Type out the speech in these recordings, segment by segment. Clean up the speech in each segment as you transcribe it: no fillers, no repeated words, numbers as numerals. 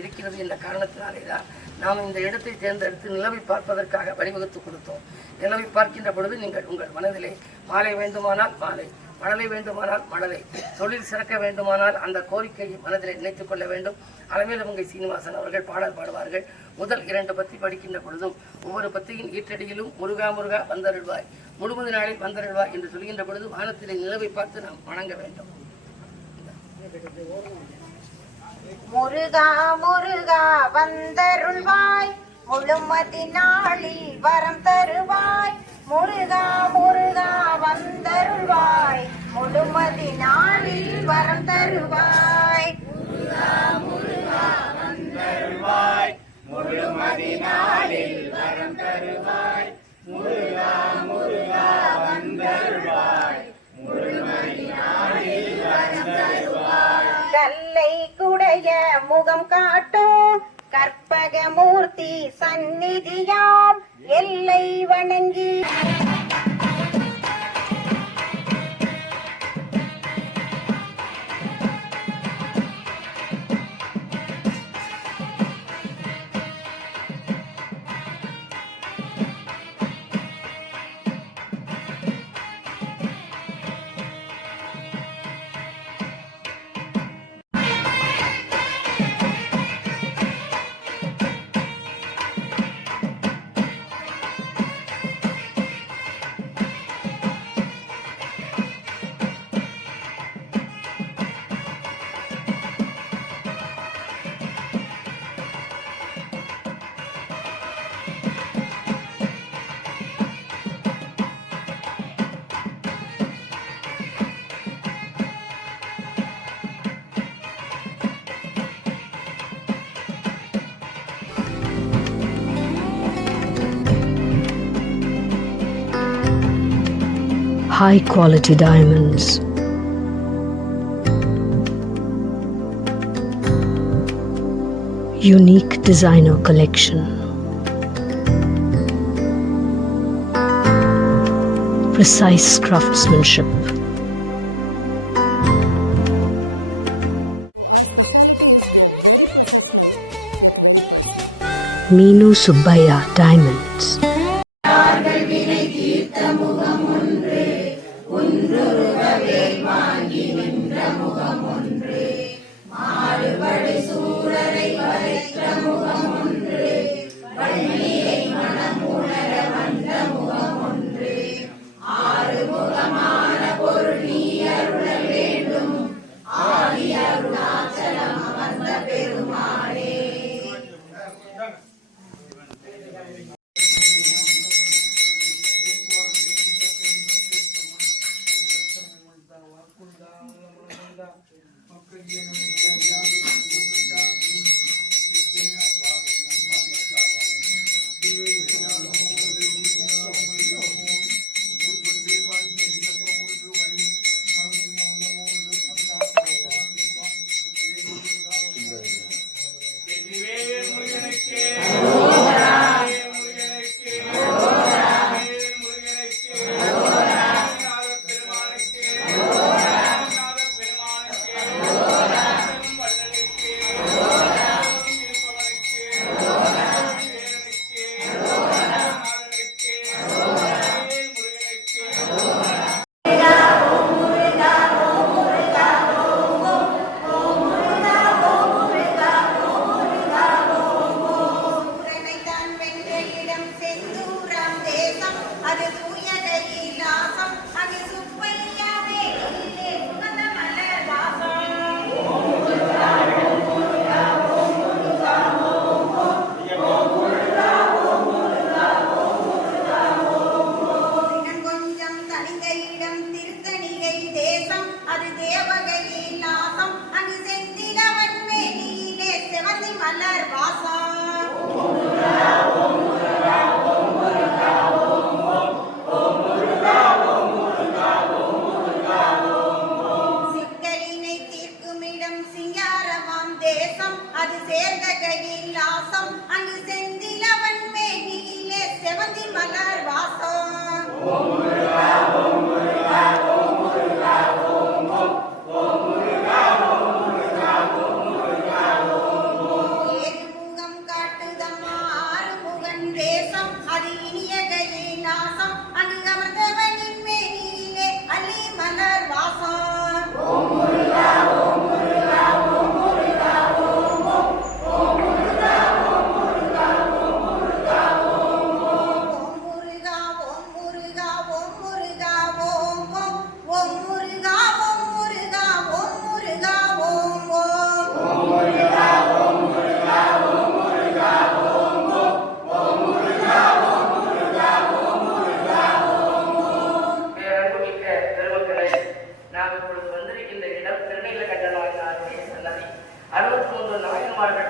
இருக்கிறது என்ற காரணத்தினாலே தான் நாம் இந்த இடத்தை தேர்ந்தெடுத்து நிலவை பார்ப்பதற்காக வழிவகுத்து கொடுத்தோம். நிலவை பார்க்கின்ற பொழுது நீங்கள் உங்கள் மனதிலே மாலை வேண்டுமானால் மாலை, மழலை வேண்டுமானால் மழலை, தொழில் சிறக்க வேண்டுமானால் அந்த கோரிக்கையை மனதில் நினைத்துக் கொள்ள வேண்டும். அலமேலுமங்கை சீனிவாசன் அவர்கள் பாடல் பாடுவார்கள். முதல் 2 பத்தி படிக்கின்ற பொழுதும் ஒவ்வொரு பத்தியின் ஈற்றடியிலும் முருகா முருகா வந்தருள்வாய், முழுமது நாளில் வந்தருள்வாய் என்று சொல்கின்ற பொழுது வானத்திலே நிலவை பார்த்து நாம் வணங்க வேண்டும். முருகா முருகா வந்தருள்வாய், முழுமதி நாளில் வரம் தருவாய். முருகா முருகா வந்தருள்வாய், முழுமதி நாளில் வரம் தருவாய். முருகா முருகா வந்தருள்வாய், முழுமதி நாளில் வரம் தருவாய். முருகா முருகா வந்தருள்வாய், முழுமதி நாளில் வரம் தருவாய். கல்லை குடைய முகம் காட்டும் கற்பகமூர்த்தி சந்நிதியாம் எல்லை வணங்கி high quality diamonds, unique designer collection, precise craftsmanship. Meenu Subbaiah Diamonds.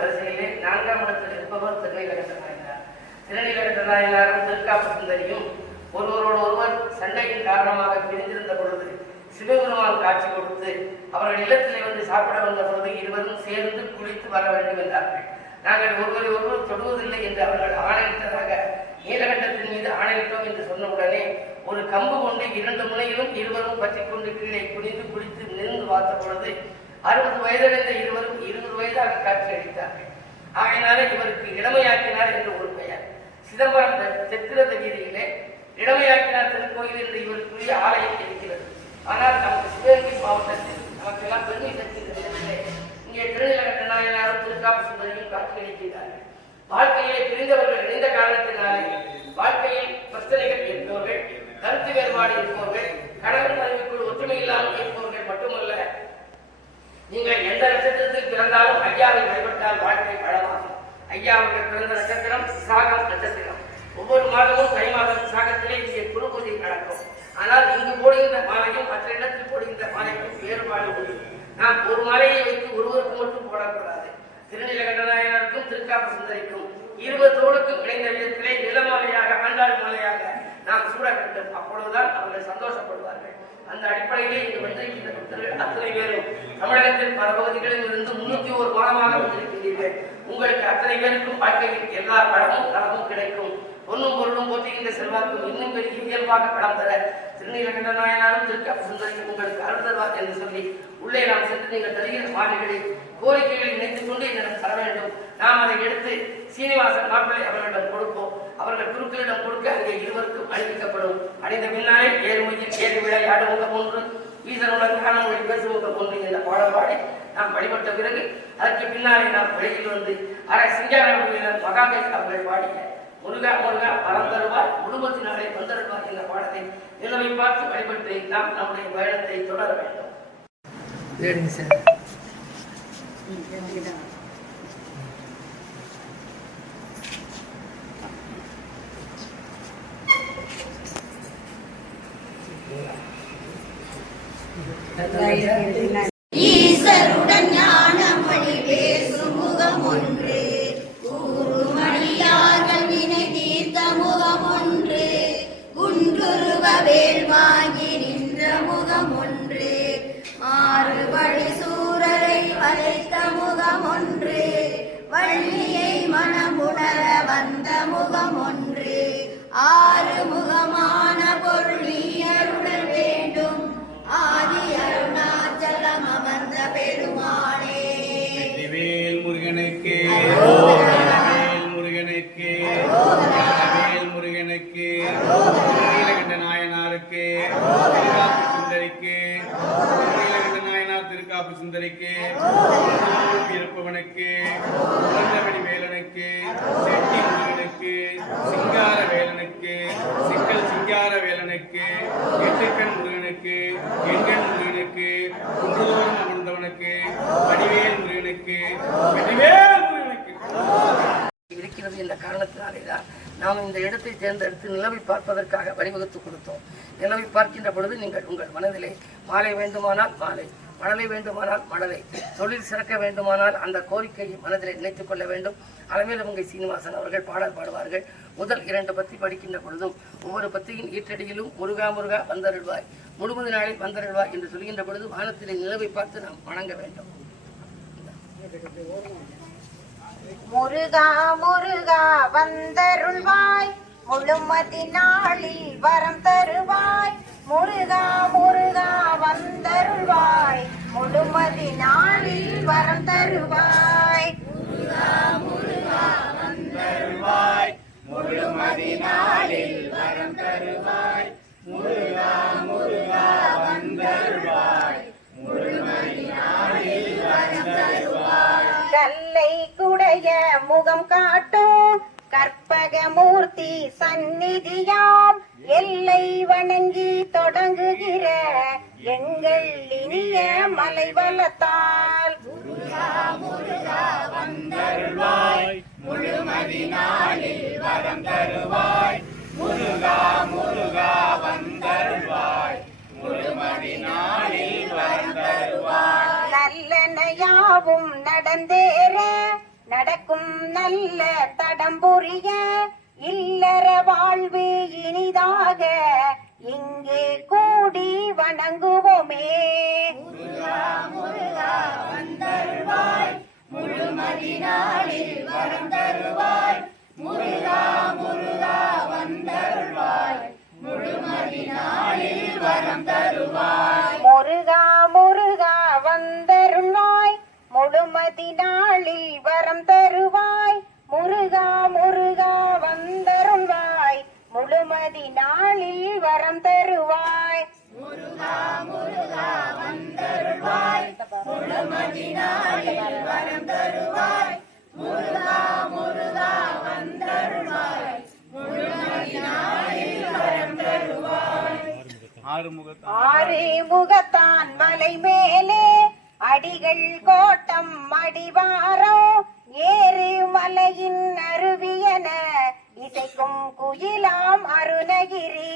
வரிசையிலே 4ஆம் இடத்தில் இருப்பவர் திருநீலகண்ட நாயனார். திருநீலகண்ட நாயனாரும் திருக்காப்பு சுந்தரியும் ஒருவர் சண்டையின் காரணமாக பிரிந்திருந்த பொழுது சிவபெருமான் காட்சி கொடுத்து அவர்கள் இல்லத்திலே வந்து சாப்பிட வந்த பொழுது இருவரும் சேர்ந்து குளித்து வர வேண்டும் என்றார்கள். நாங்கள் ஒருவர் தொடுவதில்லை என்று அவர்கள் ஆணையிட்டதாக நீலகண்டத்தின் மீது ஆணையிட்டோம் என்று சொன்னவுடனே ஒரு கம்பு கொண்டு 2 முனையிலும் இருவரும் பற்றி கொண்டு கீழே குனிந்து குளித்து நின்று பார்த்த பொழுது 60 வயதடைந்த இருவரும் 20 வயதாக காட்சி அளித்தார்கள். ஆகையினாலே இவருக்கு இளமையாக்கினார் என்று ஒரு பெயர். சிதம்பரம் தெற்கிரத வீதியிலே இளமையாக்கினார் திருக்கோயில் என்று இவருக்குரிய ஆலயம் இருக்கிறது. ஆனால் நமக்கு சிவகங்கை மாவட்டத்தில் நமக்கெல்லாம் பெருமை சேர்க்கின்றதிலே இங்கே திருநீலகண்ட நாயனாரும் திருக்காப்பு சுந்தரியும் காட்சியளிக்கிறார்கள். வாழ்க்கையிலே பிரிந்தவர்கள் இணைந்த காரணத்தினாலே வாழ்க்கையில் பிரச்சனைகள் இருப்பவர்கள், கருத்து வேறுபாடு இருப்பவர்கள், கணவன் மனைவிக்குள் ஒற்றுமை இல்லாமல் இருப்பவர்கள் மட்டுமல்ல, நீங்கள் எந்த நட்சத்திரத்தில் பிறந்தாலும் ஐயாவை வழிபட்டால் வாழ்க்கை வளமாகும். ஐயா அவர்கள் பிறந்த நட்சத்திரம் விசாகம் நட்சத்திரம். ஒவ்வொரு மாதமும் தை மாதம் விசாகத்திலே இங்கே குரு பூஜை நடக்கும். ஆனால் இங்கு போடுகின்ற மாலையும் மற்ற இடத்தில் போடுகின்ற மாலைக்கும் வேறுபாடு உண்டு. நாம் ஒரு மாலையை வைத்து ஒருவருக்கு மட்டும் போடக்கூடாது. திருநீலகண்ட நாயனாருக்கும் திருக்காப்பு சுந்தரிக்கும் 20 தோளுக்கும் இணைந்த விதத்திலே நிலமாலையாக ஆண்டாள் மாலையாக நாம் சூட வேண்டும். அப்பொழுதுதான் அவர்கள் சந்தோஷப்படுவார்கள். அந்த அடிப்படையிலே இங்கு வந்திருக்கின்ற பக்தர்கள் அத்தனை பேரும் தமிழகத்தின் பல பகுதிகளில் இருந்து 301 மாதமாக வந்திருக்கின்றீர்கள். உங்களுக்கு அத்தனை பேருக்கும் வாழ்க்கையில் எல்லா பழமும் நலமும் கிடைக்கும். பொன்னும் பொருளும் போற்றுகின்ற செல்வாக்கும் இன்னும் பெரிய இயல்பாக படம் தர திருநீலகண்ட நாயனாரும் திருக்காப்பு சுந்தரிக்கும் உங்களுக்கு அருள் தருவார் என்று சொல்லி உள்ளே நாம் சென்று நீங்கள் தருகிற மாலைகளை கோரிக்கைகளை இணைத்துக் கொண்டு என்னிடம் தர வேண்டும். நாம் அதை எடுத்து சீனிவாசன் மாப்பிள்ளை அவர்களிடம் கொடுப்போம். அவர்கள் குருக்களிடம் கொடுக்க அங்கே இருவருக்கும் அணிவிக்கப்படும். அணிந்த பின்னாலே 7 மொழியில் 7 விளையாடு முகம் ஒன்று, ஈசனுடன் ஞானம் மொழி பேசும் முகம் ஒன்று என்ற பாடல் பாடி நாம் வழிபட்ட பிறகு அதற்கு பின்னாலே நாம் வெளியில் வந்து அரை சிங்கார மகாகை அவர்கள் பாடிய முருகா முருகா பரந்தருவார் குடும்பத்தினாலே வந்தருவார் என்ற பாடத்தை நிலவை பார்த்து வழிபட்டு நாம் நம்முடைய பயணத்தை தொடர வேண்டும். ஈசருடன் ஞானமொழி பேசும் முகம் ஒன்று, கூறுமணியார்கள் வினை தீர்த்த முகம் ஒன்று, குன்றுருவ வேல் வாங்கி நின்ற முகம் ஒன்று, மாறுபடி சூரரை வளைத்த முகம் ஒன்று, வள்ளியை மனமுணர வந்த முகம் ஒன்று, 6 முகமான பொருள் நீயருடன் வேண்டும், ஆதி அருணாச்சலம் அமர்ந்த பெருமானே. வேல் முருகனுக்கு, வேல் முருகனுக்கு, வேல் முருகனுக்கு, நீலகண்ட நாயனாருக்கு, திருக்காப்பு சுந்தரிக்கு, நீலகண்ட நாயனார் திருக்காப்பு சுந்தரிக்கு, இருப்பவனுக்கு, உலகவடி வேலனுக்கு, செட்டி முருகனுக்கு, சிங்கார வேலனுக்கு, சிக்கல் சிங்கார வேலனுக்கு, எட்டுக்கண் முருகனுக்கு, எண்கண் முருகனுக்கு, குன்றுதோறும் அமர்ந்தவனுக்கு, வடிவேல் முருகனுக்கு, வெற்றிவேல் முருகனுக்கு இருக்கிறது என்ற காரணத்தினாலேதான் நாம் இந்த இடத்தை தேர்ந்தெடுத்து நிலவை பார்ப்பதற்காக வழிவகுத்து கொடுத்தோம். நிலவை பார்க்கின்ற பொழுது நீங்கள் உங்கள் மனதிலே மாலை வேண்டுமானால் மாலை, மழலை வேண்டுமானால் மழலை, தொழில் சிறக்க வேண்டுமானால் அந்த கோரிக்கையை மனதிலே நினைத்துக் கொள்ள வேண்டும். அலமேலுமங்கை சீனிவாசன் அவர்கள் பாடல் பாடுவார்கள். முதல் 2 பத்தி படிக்கின்ற பொழுதும் ஒவ்வொரு பத்தியின் ஈற்றடியிலும் முருகா முருகா வந்தருள்வாய், முழுமுது நாளில் வந்தருள்வாய் என்று சொல்கின்ற பொழுது வானத்திலே நிலவை பார்த்து நாம் வணங்க வேண்டும். முருகா முருகா வந்தருள்வாய், முழுமதி நாளில் வரம் தருவாய், முருகா முருகா வந்தருள்வாய், முழுமதி நாளில் வரம் தருவாய், முருகா முருகா வந்தருள்வாய், முழுமதி நாளில் வரம் தருவாய், முருகா முருகா வந்தருள்வாய், முழுமதி நாளில் வரம் தருவாய். கல்லை குடைய முகம் காட்டும் கற்பகமூர்த்தி சந்நிதியாம், எல்லை வணங்கி தொடங்குகிற எங்கள் இனிய மலை வளத்தால், முருகா முருகா வந்தருள்வாய், முழுமதி நாளில் வரம் தருவாய், முருகா முருகா வந்தருள்வாய், முழுமதி நாளில் வரம் தருவாய். நல்லன யாவும் நடந்தேற நல்ல தடம்புரிய இல்லற வாழ்வு இனிதாக இங்கே கூடி வணங்குவோமே. முருகா முருகா வந்தருள்வாய், முழுமதி நாளில் வரம் தருவாய். முருகா முருகா வந்தருள்வாய், முழுமதி நாளில் வரம் தருவாய். முருகா முருகா வந்தருள்வாய், முழுமதி நாளில் வரம் தருவாய். முருகா முருகா வந்தருள்வாய், முழுமதி நாளில் வரம் தருவாய். முருகா முருகா வந்தருள்வாய், முழுமதி நாளில் வரம் தருவாய். முருகா முருகா வந்தருள்வாய், முழுமதி நாளில் வரம் தருவாய். ஆறுமுகத்தான் மலை மேலே அடிகள் கோட்டம் அடிவாரம் ஏறு மலையின் அருவியன இசைக்கும் குயிலாம் அருணகிரி.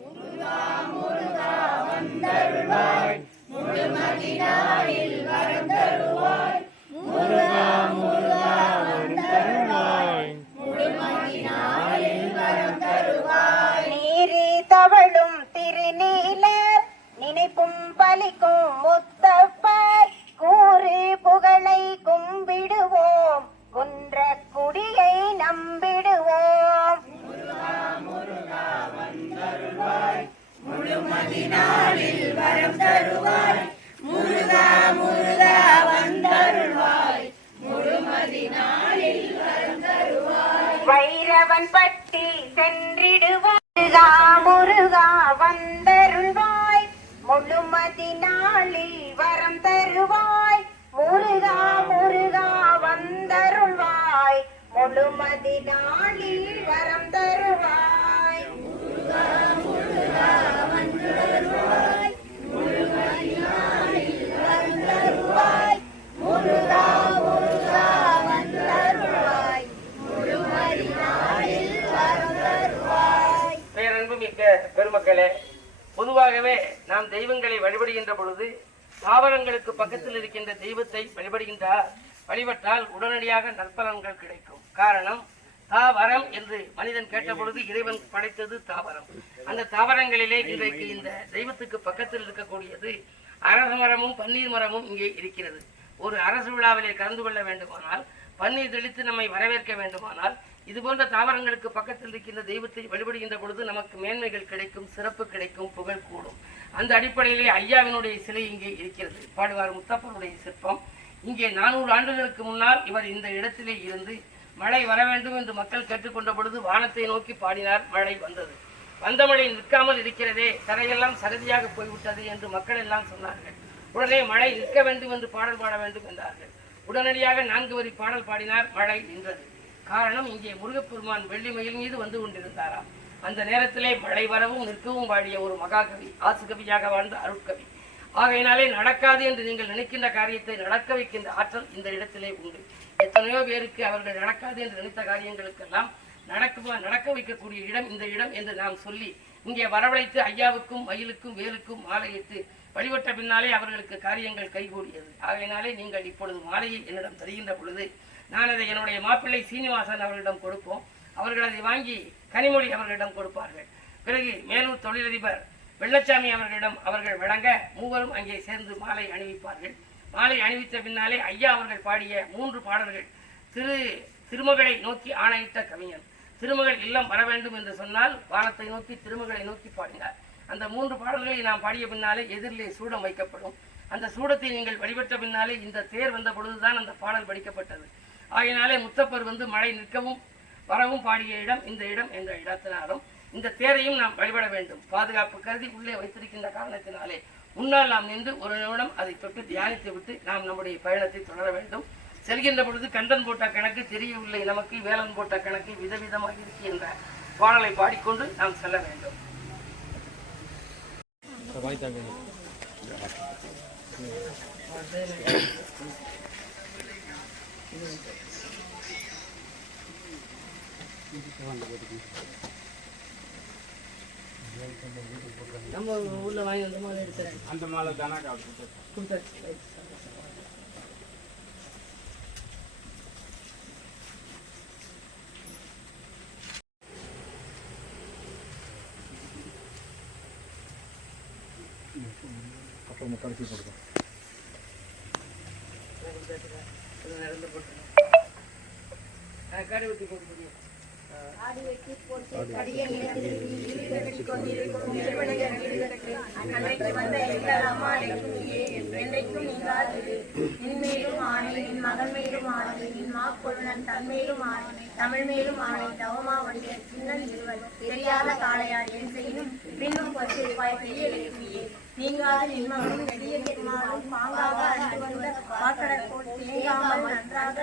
முருகா முருகா வந்தருள்வாய், முழுமதி நாளில் வரம் தருவாய். முருகா முருகா வந்தருள்வாய், முழுமதி நாளில் வரம் தருவாய். நீரி தவழும் திருநீலர் நினைப்பும் பலிக்கும் முத்தப்பர் கூறு புகழை கும்பிடுவோம், குன்ற குடியை நம்பிடுவோம். முருகா முருகா வந்தருள்வாய், முழுமதி நாளில் வரம் தருவாய். முருகா முருகா வந்தருள்வாய், முழுமதி நாளில் வரம் தருவாய். வைரவன் பட்டி சென்றிடுவாய். முருகா முருகா வந்தருள்வாய், முழுமதி நாளில் வரம் தருவாய். முருகா முருகா வந்தருள்வாய், முழுமதி நாளில் வரம் தருவாய். முருகா முருகா வந்தருள்வாய், முழுமதி நாளில் வரம் தருவாய். முருகா முருகா வந்தருள்வாய், முழுமதி நாளில் வரம் தருவாய். பேரன்புமிக்க பெருமக்களே, பொதுவாகவே நாம் தெய்வங்களை வழிபடுகின்ற பொழுது தாவரங்களுக்கு பக்கத்தில் இருக்கின்ற தெய்வத்தை வழிபட்டால் உடனடியாக நற்பலன்கள் கிடைக்கும். காரணம், தாவரம் என்று மனிதன் கேட்ட பொழுது இறைவன் படைத்தது தாவரம். அந்த தாவரங்களிலே இன்றைக்கு இந்த தெய்வத்துக்கு பக்கத்தில் இருக்கக்கூடியது அரச மரமும் பன்னீர் மரமும் இங்கே இருக்கிறது. ஒரு அரசு விழாவிலே கலந்து கொள்ள வேண்டுமானால், பன்னீர் தெளித்து நம்மை வரவேற்க வேண்டுமானால், இது போன்ற தாவரங்களுக்கு பக்கத்தில் இருக்கின்ற தெய்வத்தை வழிபடுகின்ற பொழுது நமக்கு மேன்மைகள் கிடைக்கும், சிறப்பு கிடைக்கும், புகழ் கூடும். அந்த அடிப்படையிலே ஐயாவினுடைய சிலை இங்கே இருக்கிறது. பாடுவார் முத்தப்பனுடைய சிற்பம். இங்கே 400 ஆண்டுகளுக்கு முன்னால் இவர் இந்த இடத்திலே இருந்து மழை வர வேண்டும் என்று மக்கள் கேட்டுக்கொண்ட பொழுது வானத்தை நோக்கி பாடினார். மழை வந்தது. வந்த மழை நிற்காமல் இருக்கிறதே, தரையெல்லாம் சகதியாக போய்விட்டது என்று மக்கள் எல்லாம் சொன்னார்கள். உடனே மழை நிற்க வேண்டும் என்று பாடல் பாட வேண்டும் என்றார்கள். உடனடியாக 4 வரி பாடல் பாடினார். மழை நின்றது. காரணம், இங்கே முருகப்பெருமான் வெள்ளி மயில் மீது வந்து கொண்டிருந்தாராம். அந்த நேரத்திலே மழை வரவும் நிற்கவும் பாடிய ஒரு மகாகவி, ஆசுகவியாக வாழ்ந்த அருட்கவி. ஆகையினாலே நடக்காது என்று நீங்கள் நினைக்கின்ற காரியத்தை நடக்க வைக்கின்ற ஆற்றல் இந்த இடத்திலே உண்டு. எத்தனையோ பேருக்கு அவர்கள் நடக்காது என்று நினைத்த காரியங்களுக்கெல்லாம் நடக்க வைக்கக்கூடிய இடம் இந்த இடம் என்று நாம் சொல்லி இங்கே வரவழைத்து ஐயாவுக்கும் மயிலுக்கும் வேலுக்கும் மாலையிட்டு வழிபட்ட பின்னாலே அவர்களுக்கு காரியங்கள் கைகூடியது. ஆகையினாலே நீங்கள் இப்பொழுது மாலையை என்னிடம் தருகின்ற பொழுது நான் அதை என்னுடைய மாப்பிள்ளை சீனிவாசன் அவர்களிடம் கொடுப்போம். அவர்கள் அதை வாங்கி கனிமொழி அவர்களிடம் கொடுப்பார்கள். பிறகு மேலூர் தொழிலதிபர் வெள்ளச்சாமி அவர்களிடம் அவர்கள் வழங்க மூவரும் அங்கே சேர்ந்து மாலை அணிவிப்பார்கள். மாலை அணிவித்த பின்னாலே ஐயா அவர்கள் பாடிய 3 பாடல்கள். திருமகளை நோக்கி ஆணையிட்ட கவிஞன். திருமகள் இல்லம் வர வேண்டும் என்று சொன்னால் வானத்தை நோக்கி திருமகளை நோக்கி பாடினார். அந்த 3 பாடல்களை நாம் பாடிய பின்னாலே எதிரிலே சூடம் வைக்கப்படும். அந்த சூடத்தை நீங்கள் வழிபட்ட பின்னாலே இந்த தேர் வந்த பொழுதுதான் அந்த பாடல் படிக்கப்பட்டது. ஆகையினாலே முத்தப்பர் வந்து மழை நிற்கவும் வரவும் பாடிய இடம் இந்த இடம் என்ற இடத்தினாலும் இந்த தேரையும் நாம் வழிபட வேண்டும். பாதுகாப்பு கருதி உள்ளே வைத்திருக்கின்ற காரணத்தினாலே முன்னால் நாம் நின்று ஒரு நிமிடம் அதை தொட்டு தியானித்து விட்டு நாம் நம்முடைய பயணத்தை தொடர வேண்டும். செல்கின்ற பொழுது கந்தன் போட்ட கணக்கு தெரியவில்லை நமக்கு, வேலன் போட்ட கணக்கு விதவிதமாக இருக்கு என்ற பாடலை பாடிக்கொண்டு நாம் செல்ல வேண்டும். நம்ம உள்ள வாங்கி அந்த மாலை எடுத்துறேன். அந்த மாலை தானா கொடுத்தாச்சு. காடி வெட்டி போட்டு முடியும். தமிழ் மேலும் ஆணை தவமாவடிய சின்னன் இருவன் தெரியாத காளையார் என் செய்யும் பின்னும் பற்றிருப்பாய் பெரிய லட்சுமியே நீங்காத நின்மகனும் நெடிய பெருமாளும் பாங்காக அன்று வந்த வாக்கடற்கோள் தேங்காமல் நன்றாக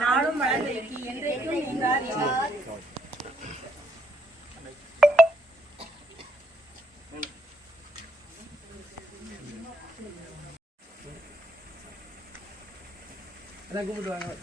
நாளும் வளர்ந்திருக்கி என்றைக்கும் நீங்காது கும்பிட்டு வாங்க.